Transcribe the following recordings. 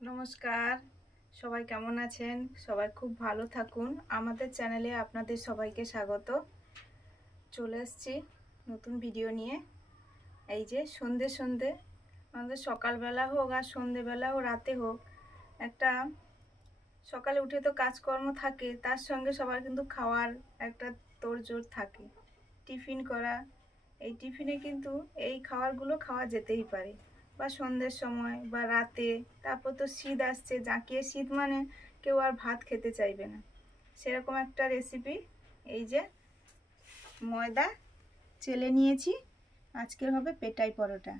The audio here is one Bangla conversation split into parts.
নমস্কার, সবাই কেমন আছেন? সবাই খুব ভালো থাকুন। আমাদের চ্যানেলে আপনাদের সবাইকে স্বাগত। চলে এসেছি নতুন ভিডিও নিয়ে। এই যে সন্ধে আমাদের সকালবেলা হোক আর সন্ধেবেলা ও রাতে হোক, একটা সকালে উঠে তো কাজকর্ম থাকে, তার সঙ্গে সবার কিন্তু খাওয়ার একটা তোড়জোড় থাকে, টিফিন করা। এই টিফিনে কিন্তু এই খাবারগুলো খাওয়া যেতেই পারে, বা সন্ধ্যের সময় বা রাতে। তারপর তো শীত আসছে, জাঁকিয়ে শীত মানে কেউ আর ভাত খেতে চাইবে না, সেরকম একটা রেসিপি। এই যে ময়দা চেলে নিয়েছি, আজকের হবে পেটাই পরোটা।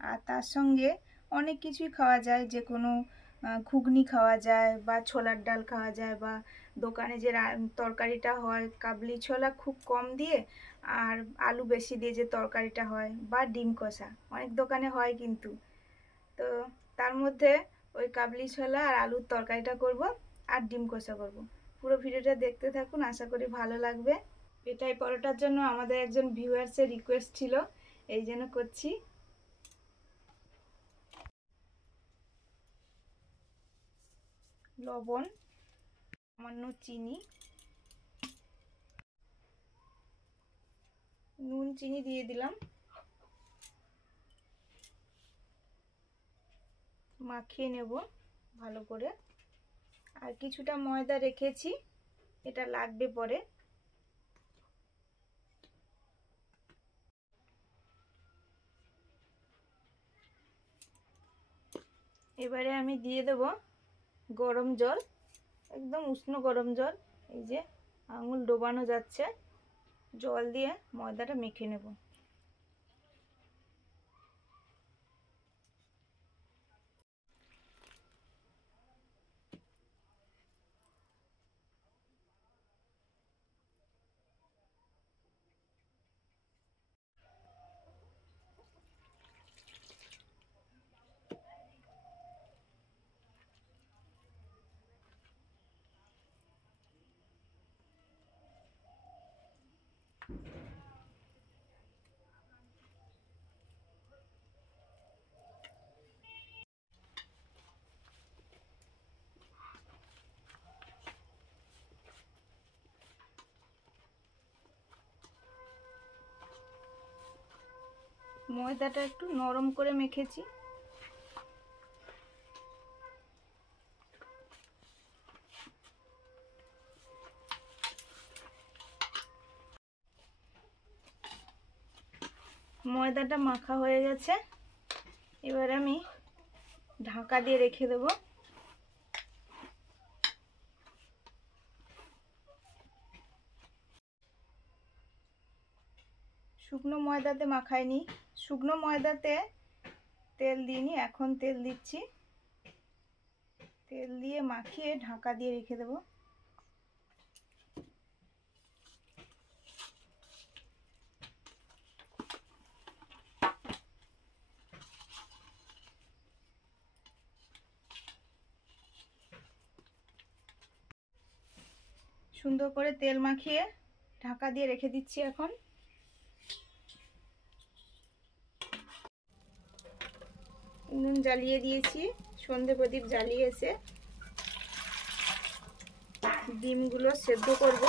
আর তার সঙ্গে অনেক কিছুই খাওয়া যায়, যে কোনো ঘুগনি খাওয়া যায়, বা ছোলার ডাল খাওয়া যায়, বা দোকানে যে তরকারিটা হয় কাবলি ছোলা খুব কম দিয়ে আর আলু বেশি দিয়ে যে তরকারিটা হয়, বা ডিম কষা অনেক দোকানে হয় কিন্তু। তো তার মধ্যে ওই কাবলি ছোলা আর আলুর তরকারিটা করব, আর ডিম কষা করব। পুরো ভিডিওটা দেখতে থাকুন, আশা করি ভালো লাগবে। পেটাই পরোটার জন্য আমাদের একজন ভিউয়ার্সের রিকোয়েস্ট ছিল, এই জন্য করছি। লবণ, সামান্য চিনি, নুন চিনি দিয়ে দিলাম, মাখিয়ে নেব ভালো করে। আর কিছুটা ময়দা রেখেছি, এটা লাগবে পরে। এবারে আমি দিয়ে দেব গরম জল, একদম উষ্ণ গরম জল। এই যে আঙুল ডোবানো যাচ্ছে, জল দিয়ে ময়দাটা মেখে নেব। ময়দাটা একটু নরম করে মেখেছি। ময়দাটা মাখা হয়ে গেছে, এবার আমি ঢাকা দিয়ে রেখে দেব। শুকনো ময়দাতে মাখাইনি, শুকনো ময়দাতে তেল দিইনি, এখন তেল দিচ্ছি। তেল দিয়ে মাখিয়ে ঢাকা দিয়ে রেখে দেব। সুন্দর করে তেল মাখিয়ে ঢাকা দিয়ে রেখে দিচ্ছি। এখন উনুন জ্বালিয়ে দিয়েছি, সন্ধে প্রদীপ জ্বালিয়ে এসে ডিমগুলো সেদ্ধ করব,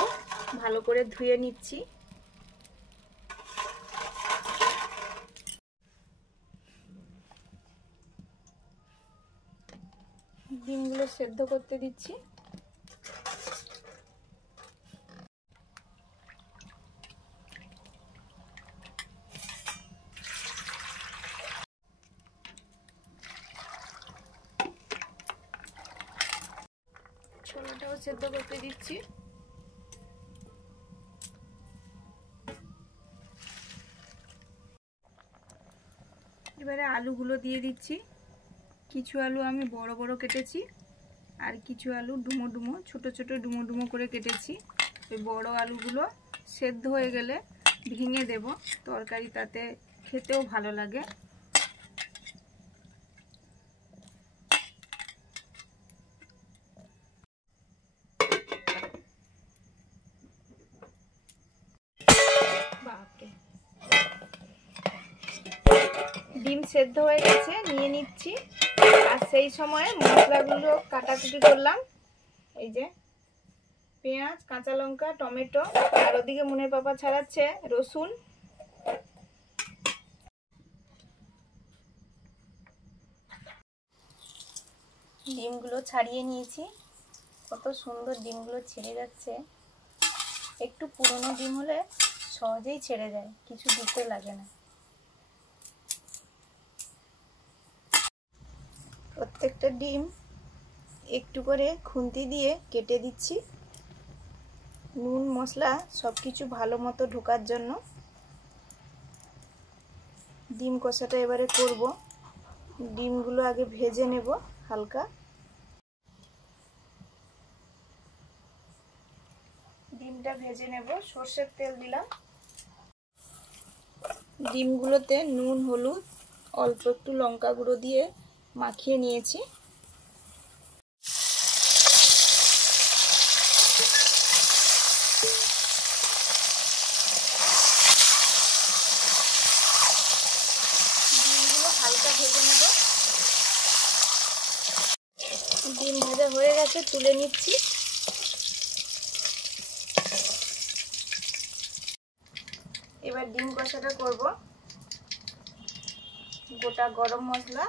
ভালো করে ধুয়ে নিচ্ছি। ডিমগুলো সেদ্ধ করতে দিচ্ছি। ছোলাটাও সেদ্ধ করতে দিচ্ছি। এবারে আলুগুলো দিয়ে দিচ্ছি। কিছু আলু আমি বড় বড় কেটেছি, আর কিছু আলু ডুমো ডুমো ছোট ছোট ডুমো ডুমো করে কেটেছি। এই বড় আলুগুলো সেদ্ধ হয়ে গেলে ভেঙে দেব, তরকারি তাতে খেতেও ভালো লাগে। ডিম সেদ্ধ হয়ে গেছে, নিয়ে নিচ্ছি। আর সেই সময় মশলাগুলো কাটাকুটি করলাম। এই যে পেঁয়াজ, কাঁচা লঙ্কা, টমেটো, আর ওদিকে মুনের পাপা ছাড়াচ্ছে রসুন। ডিমগুলো ছাড়িয়ে নিয়েছি। কত সুন্দর ডিমগুলো ছেড়ে যাচ্ছে। একটু পুরনো ডিম হলে সহজেই ছেড়ে যায়, কিছু দিতে লাগে না। প্রত্যেকটা ডিম একটু করে খুন্তি দিয়ে কেটে দিচ্ছি, নুন মশলা সব কিছু ভালো মতো ঢোকার জন্য। ডিম কষাটা এবারে করব। ডিমগুলো আগে ভেজে নেব হালকা। ডিমটা ভেজে নেব, সর্ষের তেল দিলাম। ডিমগুলোতে নুন, হলুদ, অল্প একটু লঙ্কা গুঁড়ো দিয়ে মাখিয়ে নিয়েছি। ডিমগুলো হালকা ভেজে নেব। ডিম ভাজা হয়ে গেছে, তুলে নিচ্ছি। এবার ডিম কষাটা করব। গোটা গরম মশলা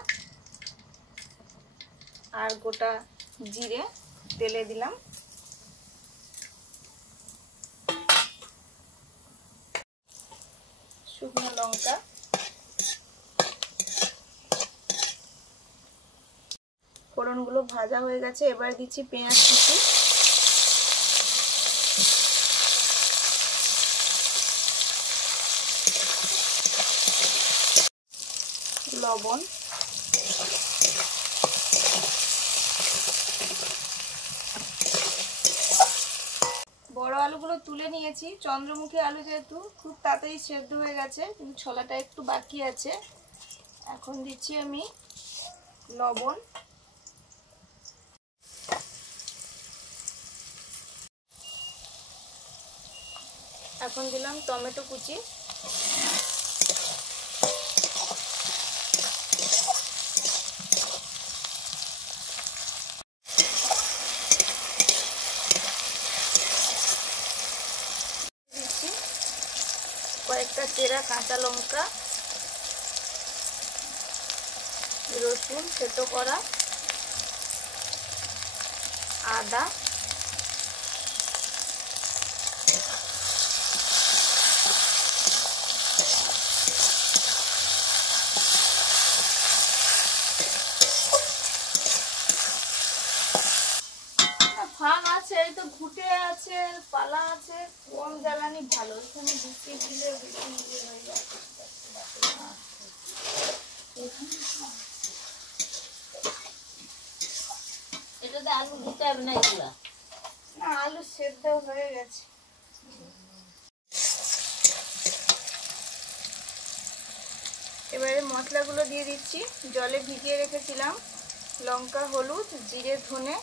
আর গোটা জিরে তেলে দিলাম। শুকনো লঙ্কা, ফোড়নগুলো ভাজা হয়ে গেছে। এবার দিচ্ছি পেঁয়াজ কুচি, লবণ, বড় আলুগুলো তুলে নিয়েছি। চন্দ্রমুখী আলু যেহেতু খুব তাড়াতাড়ি সেদ্ধ হয়ে গেছে, কিন্তু ছোলাটা একটু বাকি আছে। এখন দিচ্ছি আমি লবণ, এখন দিলাম টমেটো কুচি, দিচ্ছি কয়েকটা চেরা কাঁচা লঙ্কা, রসুন থেতো করা, আদা, ফাঁক আছে, এই তো ঘুটে আছে, পালা আছে, কম জ্বালানি ভালো। এখানে ঢুকে দিলে বেশি ইয়ে হয়ে যায়। এটাতে আলু দিতে হবে না? এগুলা না, আলু সেদ্ধ হয়ে গেছে। এবারে মশলাগুলো দিয়ে দিচ্ছি। জলে ভিজিয়ে রেখেছিলাম লঙ্কা, হলুদ, জিরে, ধনে।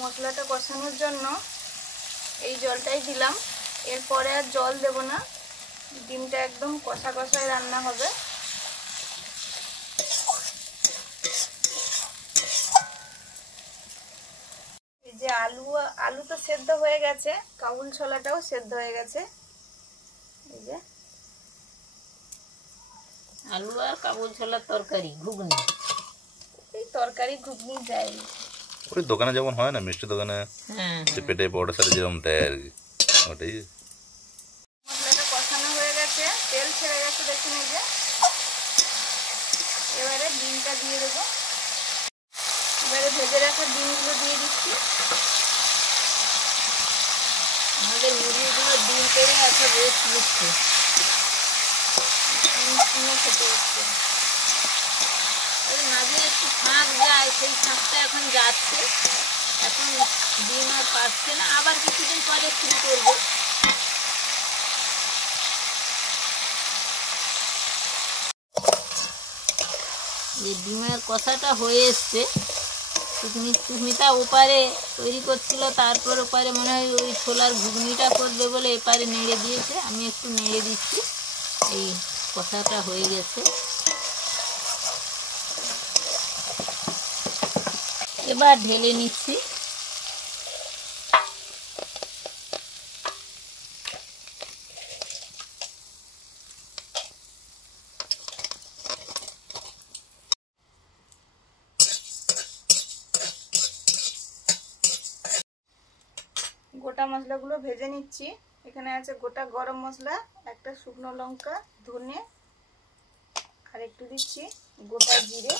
মশলাটা কষানোর জন্য এই জলটাই দিলাম, এরপরে আর জল দেব না। ডিমটা একদম কষা কষায় রান্না হবে। এই যে আলু তো সেদ্ধ হয়ে গেছে, কাবুল ছোলাটাও সেদ্ধ হয়ে গেছে। এই যে আলু আর কাবুল ছোলার তরকারি, ঘুগনি। এই তরকারি ঘুগনি যাই, ওই দোকানে যেমন হয় না, মিষ্টি দোকানে পেটে পরোটার সাথে যেরকম দেয় আর কি, ওটাই। মশলাটা কষানো হয়ে গেছে, তেল ছেড়ে গেছে, দেখুন। এই যে এবারে ডিমটা দিয়ে দেবো। এবারে ভেজে রাখা ডিমগুলো দিয়ে দিচ্ছি। আমাদের মুরগিগুলো ডিম পেড়ে আছে, বেশ মিষ্টি। খেতে হচ্ছে, মাঝে একটু ফাঁক যায়, সেই ফাঁকটা এখন যাচ্ছে। এখন ডিম আর পাচ্ছে না, আবার কিছুদিন পরে শুরু করবো। যে ডিমের কষাটা হয়ে এসছে, সুস্মিতা ওপারে তৈরি করছিল, তারপর ওপারে মনে হয় ওই ছোলার ঘুগনিটা করবে বলে এপারে নেড়ে দিয়েছে, আমি একটু নেড়ে দিচ্ছি। এই কষাটা হয়ে গেছে, এবার ঢেলে নিচ্ছি। গোটা মশলাগুলো ভেজে নিচ্ছি। এখানে আছে গোটা গরম মশলা, একটা শুকনো লঙ্কা, ধনে, আর একটু দিচ্ছি গোটা জিরে,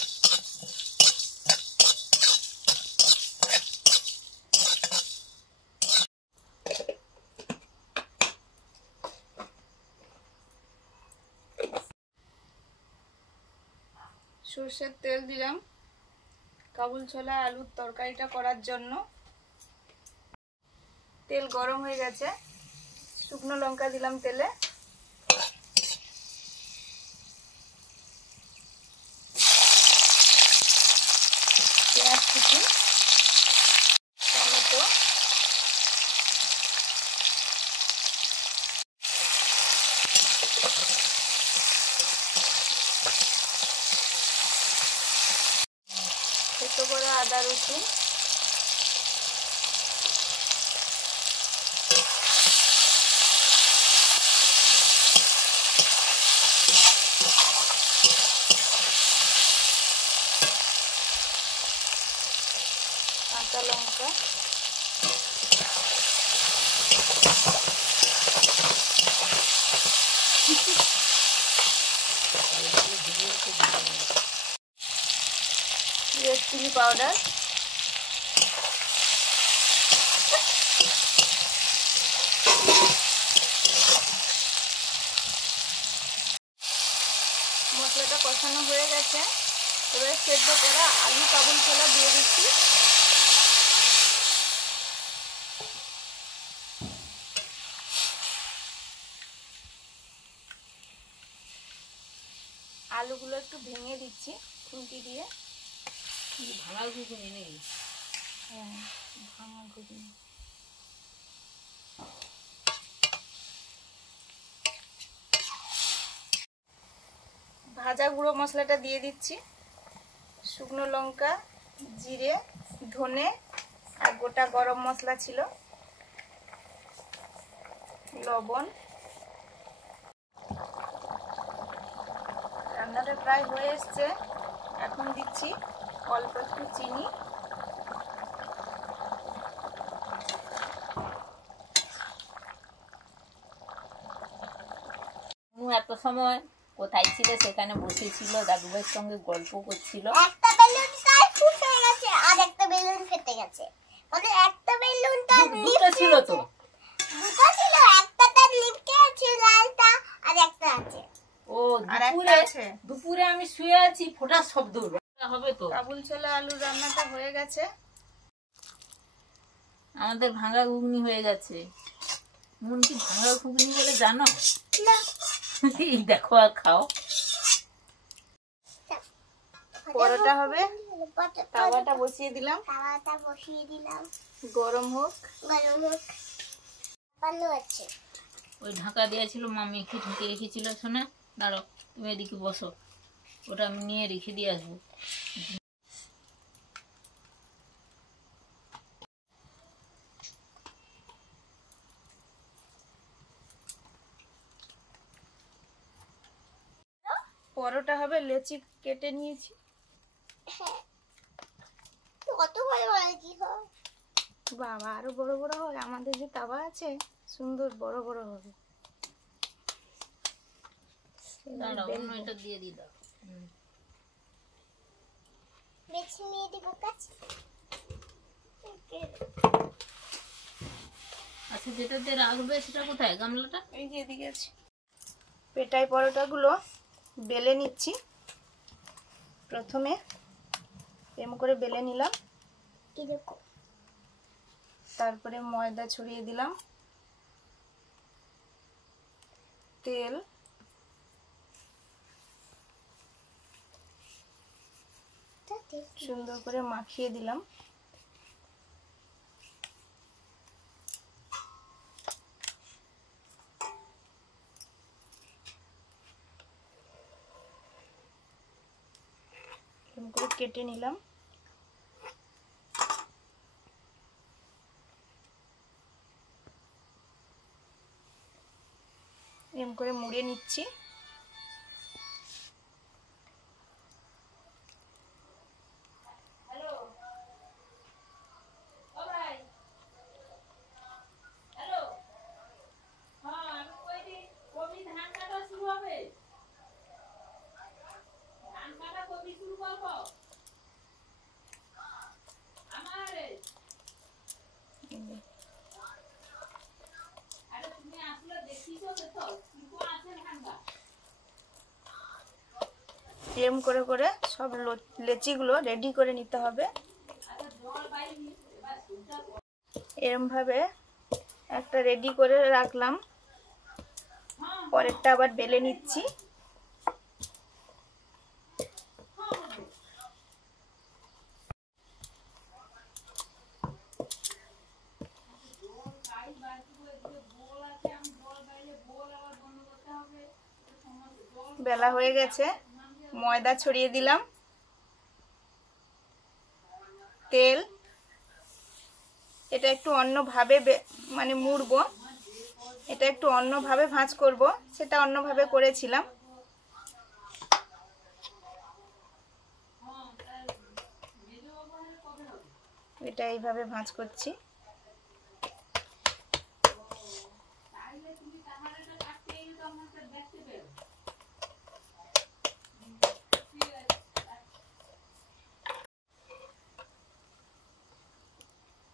সর্ষের তেল দিলাম কাবুল ছোলা আলুর তরকারিটা করার জন্য। তেল গরম হয়ে গেছে, শুকনো লঙ্কা দিলাম তেলে, পেঁয়াজ কুচি, টমেটো, থেতো করা আদা রসুন, কাঁচা লঙ্কা, রেড চিলি পাউডার, মশলাটা কষানো হয়ে গেছে। এবার সেদ্ধ করা আলু কাবুল ছোলা দিয়ে দিচ্ছি। আলুগুলো একটু ভেঙে দিচ্ছি খুন্তি দিয়ে। ভাঙা ঘুগনি নেই? হ্যাঁ, ভাঙা ঘুগনি। ভাজা গুঁড়ো মশলাটা দিয়ে দিচ্ছি, শুকনো লঙ্কা, জিরে, ধনে আর গোটা গরম মশলা ছিল, লবণ। রান্নাটা প্রায় হয়ে এসছে, এখন দিচ্ছি অল্প একটু চিনি, এত সময় কোথায় ছিল? সেখানে বসেছিল, দাদুভাইয়ের সঙ্গে গল্প করছিল। একটা বেলুন তার ফুট হয়ে গেছে আর একটা বেলুন ফেটে গেছে। মানে একটা বেলুন তার দুটো ছিল তো, দুটো ছিল, একটা তার লিপকে আছে লালটা আর একটা আছে। ও আর একটা দুপুরে আছে। দুপুরে আমি শুয়ে আছি, ফোটার শব্দ হবে তো। কাবুল ছোলা আলুর রান্নাটা হয়ে গেছে। আমাদের ভাঙা ঘুগনি হয়ে গেছে। মন কি ভাঙা ঘুগনি বলে জানো? না, দেখো আর খাও। পরোটা হবে, তাওয়াটা বসিয়ে দিলাম, তাওয়াটা বসিয়ে দিলাম, গরম হোক। গরম হোক। পাল্লু আছে, ওই ঢাকা দেওয়া ছিল, মামি একটু ঢেকে রেখেছিল। শোনা, দাঁড়াও, তুমি এদিকে বসো, ওটা আমি নিয়ে রেখে দিয়ে আসবো। পরোটা হবে, লেচি কেটে নিয়েছি। কত বড় বড় কি হয়? বাবা, আরো বড় বড় হয়। আমাদের যে তাওয়া আছে, সুন্দর বড় বড় হবে। দাঁড়াও, অন্য এটা দিয়ে দিই। দাও, বেছে নিয়ে দিব কাছে। আচ্ছা, যেটাতে রাখবে সেটা কোথায়? গামলাটা এই যে এদিকে আছে। পেটাই পরোটাগুলো বেলে নিচ্ছি। প্রথমে এমন করে বেলে নিলাম, এরকম। তারপরে ময়দা ছড়িয়ে দিলাম, তেল, সুন্দর করে মাখিয়ে দিলাম। এরকম করে কেটে নিলাম। এরকম করে মুড়ে নিচ্ছি। এরকম করে করে সব লেচিগুলো রেডি করে নিতে হবে। এরকম ভাবে একটা রেডি করে রাখলাম, পরেরটা আবার বেলে নিচ্ছি। বেলা হয়ে গেছে, ময়দা ছড়িয়ে দিলাম, তেল। এটা একটু অন্যভাবে মানে মুড়বো, এটা একটু অন্যভাবে ভাঁজ করব, সেটা অন্যভাবে করেছিলাম। এটা এইভাবে ভাঁজ করছি।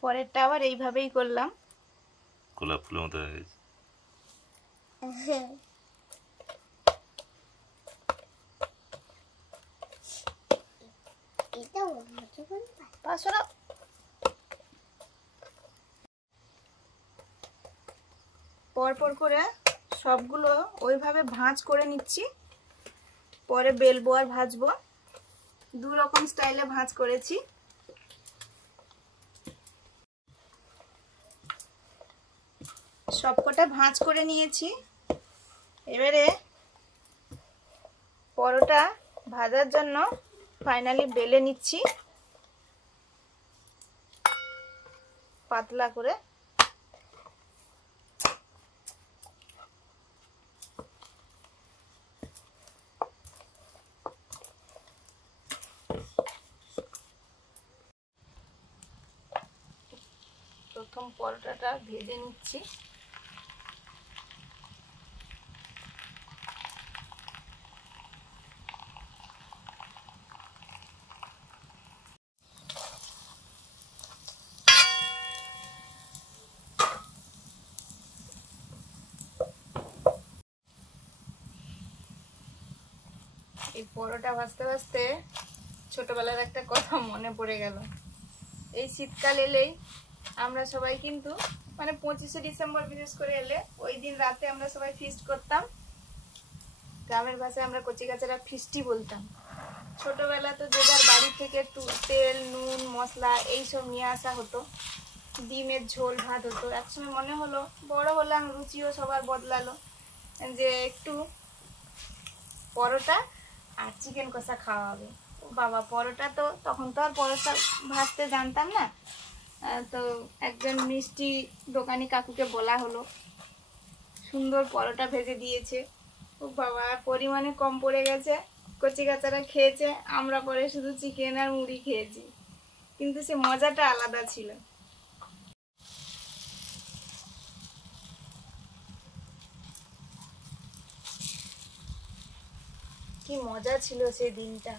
পরেরটা আবার এইভাবেই করলাম। গোলাপ ফুলের মতো হয়ে গেছে। পরপর করে সবগুলো ওইভাবে ভাঁজ করে নিচ্ছি, পরে বেলবো আর ভাজবো। দু রকম স্টাইলে ভাঁজ করেছি। সবকটা ভাঁজ করে নিয়েছি। এবারে পরোটা ভাজার জন্য ফাইনালি বেলে নিচ্ছি পাতলা করে। প্রথম পরোটাটা ভেজে নিচ্ছি। এই পরোটা ভাজতে ভাজতে ছোটবেলার একটা কথা মনে পড়ে গেল। এই শীতকাল এলেই আমরা সবাই কিন্তু মানে 25শে ডিসেম্বর বিশেষ করে এলে ওই দিন রাতে আমরা সবাই ফিস্ট করতাম। গ্রামের ভাষায় আমরা কচিকাচারা ফিস্টি বলতাম। ছোটবেলা তো যে যার বাড়ি থেকে তেল নুন মশলা এইসব নিয়ে আসা হতো, ডিমের ঝোল ভাত হতো। একসময় মনে হলো বড় হলাম, রুচিও সবার বদলালো, যে একটু পরোটা আর চিকেন কষা খাওয়া হবে। বাবা, পরোটা তো তখন তো আর পরোটা ভাজতে জানতাম না, তো একজন মিষ্টি দোকানি কাকুকে বলা হলো, সুন্দর পরোটা ভেজে দিয়েছে। ও বাবা, পরিমাণে কম পড়ে গেছে, কচিকাচারা খেয়েছে, আমরা পরে শুধু চিকেন আর মুড়ি খেয়েছি, কিন্তু সে মজাটা আলাদা ছিল। কি মজা ছিল সেই দিনটা।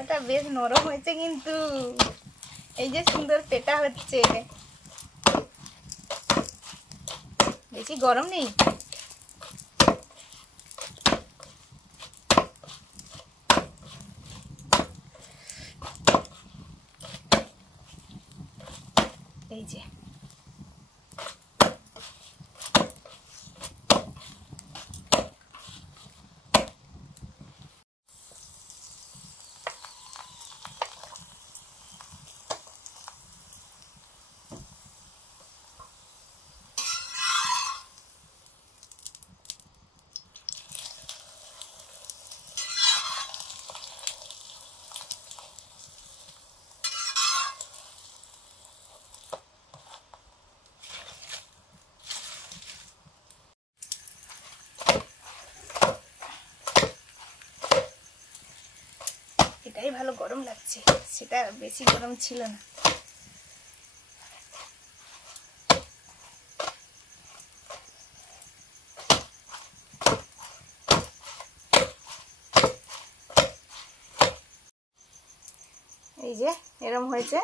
এটা বেশ নরম হয়েছে, কিন্তু এই যে সুন্দর পেটা হচ্ছে, বেশি গরম নেই। এই যে এটাই ভালো গরম লাগছে, সেটা বেশি গরম ছিল না। এই যে এরকম হয়েছে।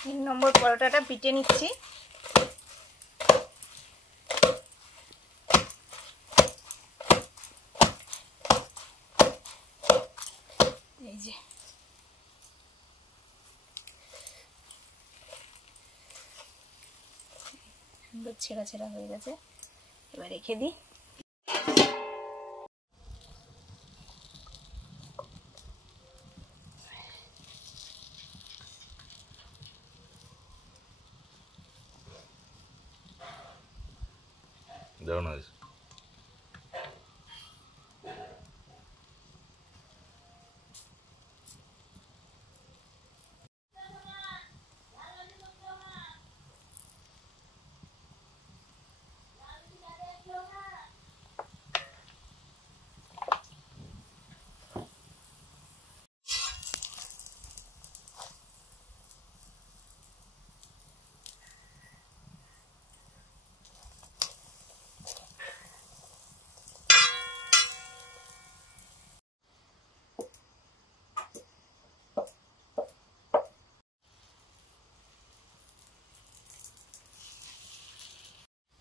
3 নম্বর পরোটাটা পিটে নিচ্ছি। এই যে সুন্দর ছেঁড়া ছেঁড়া হয়ে গেছে, এবার রেখে দিই। দারুণ হয়েছে।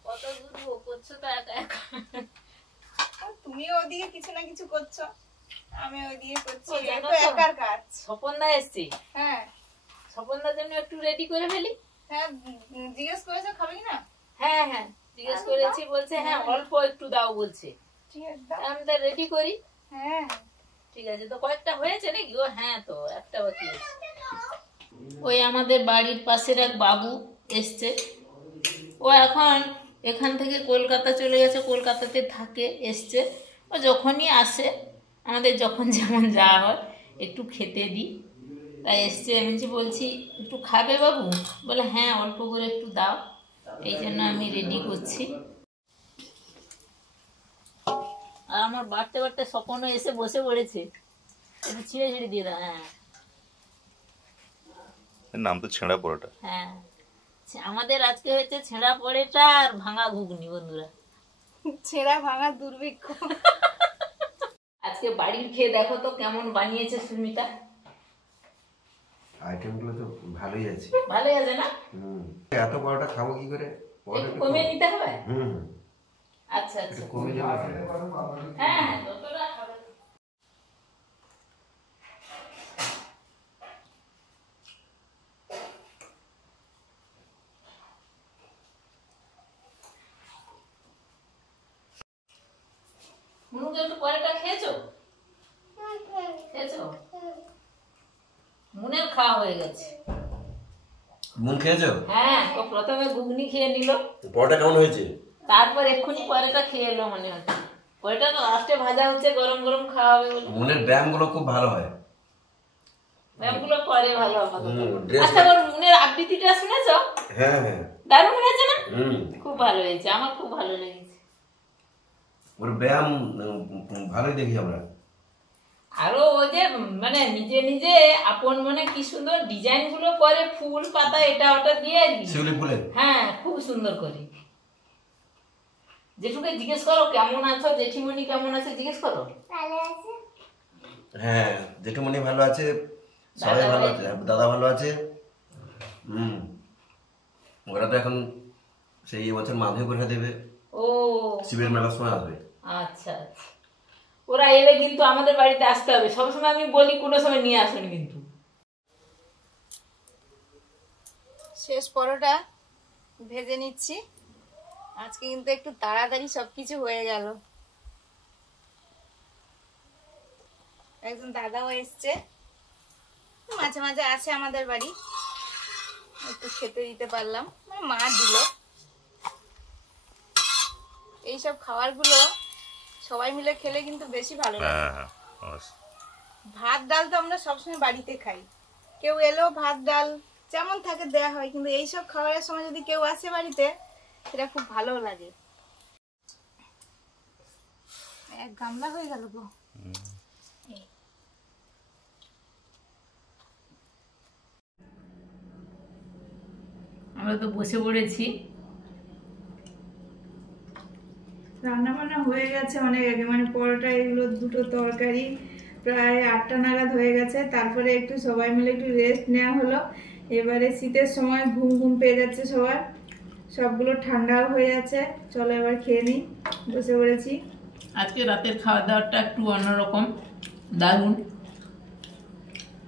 কত ঘুরবো, করছো তো একা একা। তুমিও ওদিকে কিছু না কিছু করছো, আমি ওইদিকে করছি, ও, জানো তো তো? একার কাজ। স্বপনদা এসছে, হ্যাঁ স্বপনদার জন্য একটু রেডি করে ফেলি। হ্যাঁ, জিজ্ঞেস করেছো খাবে কি না? হ্যাঁ হ্যাঁ জিজ্ঞেস করেছি, বলছে হ্যাঁ অল্প একটু দাও বলছে। ঠিক আছে দাও। আমি তো রেডি করি। হ্যাঁ ঠিক আছে, তো কয়েকটা হয়েছে নাকি? ও হ্যাঁ, তো একটা বাকি আছে। ওই আমাদের বাড়ির পাশের এক বাবু এসছে, ও এখন এখান থেকে কলকাতা চলে গেছে, কলকাতাতে থাকে, এসছে। ও যখনই আসে, আমাদের যখন যেমন যাওয়া হয়, একটু খেতে দিই, তাই এসছে। আমি বলছি একটু খাবে বাবু? বলে হ্যাঁ অল্প করে একটু দাও। এই জন্য আমি রেডি করছি। আর আমার বাড়তে বাড়তে স্বপনও এসে বসে পড়েছে, একটু ছিঁড়ে ছিঁড়ে দিয়ে দাও। হ্যাঁ এর নাম তো ছেঁড়া পরোটা। হ্যাঁ, আমাদের আজকে হয়েছে ছেঁড়া পড়েটা আর ভাঙা ঘুগনি বন্ধুরা। ছেঁড়া ভাঙা দুর্ভিক্ষ। আজকে বাড়ির খেয়ে দেখো তো কেমন বানিয়েছে সুমিতা। আইটেমগুলো তো ভালোই আছে। ভালোই আছে না? এত বড়টা খাবো কি করে? একটু কমিয়ে নিতে হবে। হুম, আচ্ছা আচ্ছা, একটু কমে যাবে। হ্যাঁ যতটা খাবে। মুনুকে একটু পরেটা খেয়েছো? খেয়েছো? মুনের খাওয়া হয়ে গেছে। মুন খেয়েছো? হ্যাঁ, ও প্রথমে ঘুগনি খেয়ে নিল, পরোটা কেমন হয়েছে? তারপর এক্ষুনি পরেটা খেয়ে এলো মনে হচ্ছে। পরেটা তো লাস্টে ভাজা হচ্ছে, গরম গরম খাওয়া হবে বলে। মুনের ব্যায়ামগুলো খুব ভালো হয়। ব্যায়ামগুলো করে ভালো আমাকে। dress- আচ্ছা, ওর মুনের আবৃত্তিটা শুনেছো? হ্যাঁ হ্যাঁ। দারুণ হয়েছে না? খুব খুব ভালো হয়েছে, আমার খুব ভালো লেগেছে। ওর ব্যায়াম ভালোই দেখি আমরা। আরো ও যে মানে নিজে নিজে আপন মনে কি সুন্দর ডিজাইন গুলো করে, ফুল পাতা এটা ওটা দিয়ে আর কি। শিউলি ফুলের। হ্যাঁ, খুব সুন্দর করে। জেঠুকে জিজ্ঞেস করো কেমন আছো, জেঠিমণি কেমন আছে জিজ্ঞেস করো। ভালো আছে? হ্যাঁ, জেঠুমনি ভালো আছে, সবাই ভালো আছে, দাদা ভালো আছে। ওরা তো এখন সেই এবছর মাধ্যমিক পরীক্ষা দেবে, ও শিবের মেলার সময় আসবে। আচ্ছা আচ্ছা, ওরা এলে কিন্তু আমাদের বাড়িতে আসতে হবে। সবসময় আমি বলি কোনো সময় নিয়ে আসুন কিন্তু। শেষ পরোটা ভেজে নিচ্ছি। আজকে কিন্তু একটু তাড়াতাড়ি সবকিছু হয়ে গেল। একজন দাদাও এসছে, মাঝে মাঝে আসে আমাদের বাড়ি, একটু খেতে দিতে পারলাম, মানে মা দিল। এইসব খাবারগুলো সবাই মিলে খেলে কিন্তু বেশি ভালো লাগে। হ্যাঁ হ্যাঁ অবশ্যই। ভাত ডাল তো আমরা সবসময় বাড়িতে খাই, কেউ এলেও ভাত ডাল যেমন থাকে দেয়া হয়, কিন্তু এইসব খাবারের সময় যদি কেউ আসে বাড়িতে, সেটা খুব ভালো লাগে। এক গামলা হয়ে গেল গো। আমরা তো বসে পড়েছি। রান্না বান্না হয়ে গেছে অনেক আগে, মানে পরোটা এগুলো দুটো তরকারি প্রায় 8টা নাগাদ হয়ে গেছে। তারপরে একটু সবাই মিলে একটু রেস্ট নেওয়া হলো। এবারে শীতের সময় ঘুম ঘুম পেয়ে যাচ্ছে সবার, সবগুলো ঠান্ডাও হয়ে যাচ্ছে। চলো এবার খেয়ে নিই, বসে পড়েছি। আজকে রাতের খাওয়া দাওয়াটা একটু অন্যরকম, দারুণ।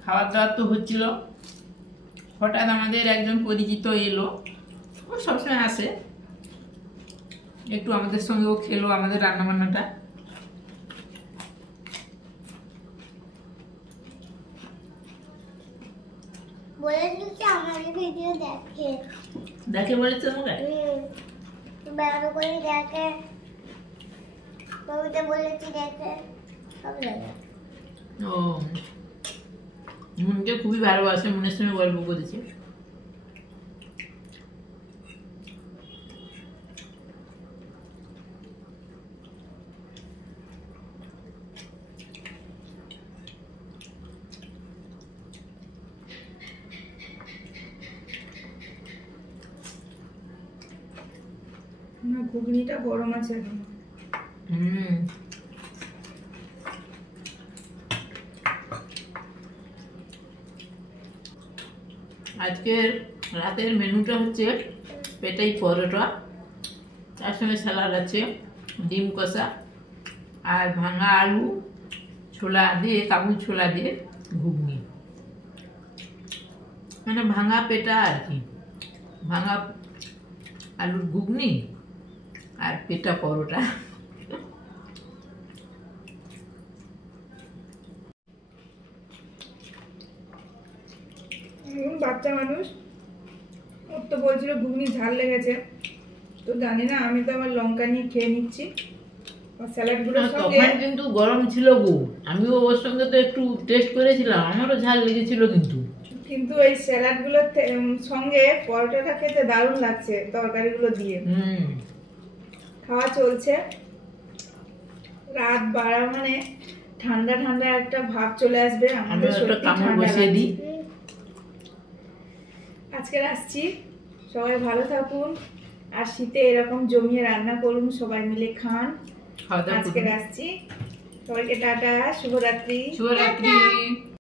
খাওয়া দাওয়া তো হচ্ছিল, হঠাৎ আমাদের একজন পরিচিত এলো, ও সবসময় আসে, একটু আমাদের সঙ্গেও খেলো আমাদের রান্না বান্নাটা। বলেছিল কি আমার ভিডিও দেখে বলেছে তোমাকে? ভালো করে দেখে, বউটা বলেছি দেখে, সব লাগে। ও মনকে খুবই ভালোবাসে, মনের সঙ্গে গল্প করেছে। না, ঘুগনিটা গরম আছে এখন। আজকের রাতের মেনুটা হচ্ছে পেটাই পরোটা, তার সঙ্গে স্যালাড আছে, ডিম কষা আর ভাঙা আলু ছোলা দিয়ে, কাবুল ছোলা দিয়ে ঘুগনি, মানে ভাঙা পেটা আর কি, ভাঙা আলুর ঘুগনি আর পেটা পরোটা। বাচ্চা মানুষ, ওর তো বলছিল ঘুগনি ঝাল লেগেছে, তো জানি না, আমি তো আবার লঙ্কা নিয়ে খেয়ে নিচ্ছি। আর স্যালাডগুলোর সঙ্গে তখন কিন্তু গরম ছিল গো, আমিও ওর সঙ্গে তো একটু টেস্ট করেছিলাম, আমারও ঝাল লেগেছিল কিন্তু। কিন্তু এই স্যালাডগুলোর সঙ্গে পরোটাটা খেতে দারুণ লাগছে তরকারিগুলো দিয়ে। খাওয়া চলছে। রাত 12 মানে ঠান্ডা ঠান্ডা একটা ভাব চলে আসবে, আমাদের সত্যি ঠান্ডা লাগছে। আজকে আসছি, সবাই ভালো থাকুন, আর শীতে এরকম জমিয়ে রান্না করুন, সবাই মিলে খান। আজকে আসছি, সবাইকে টাটা, শুভরাত্রি। শুভরাত্রি।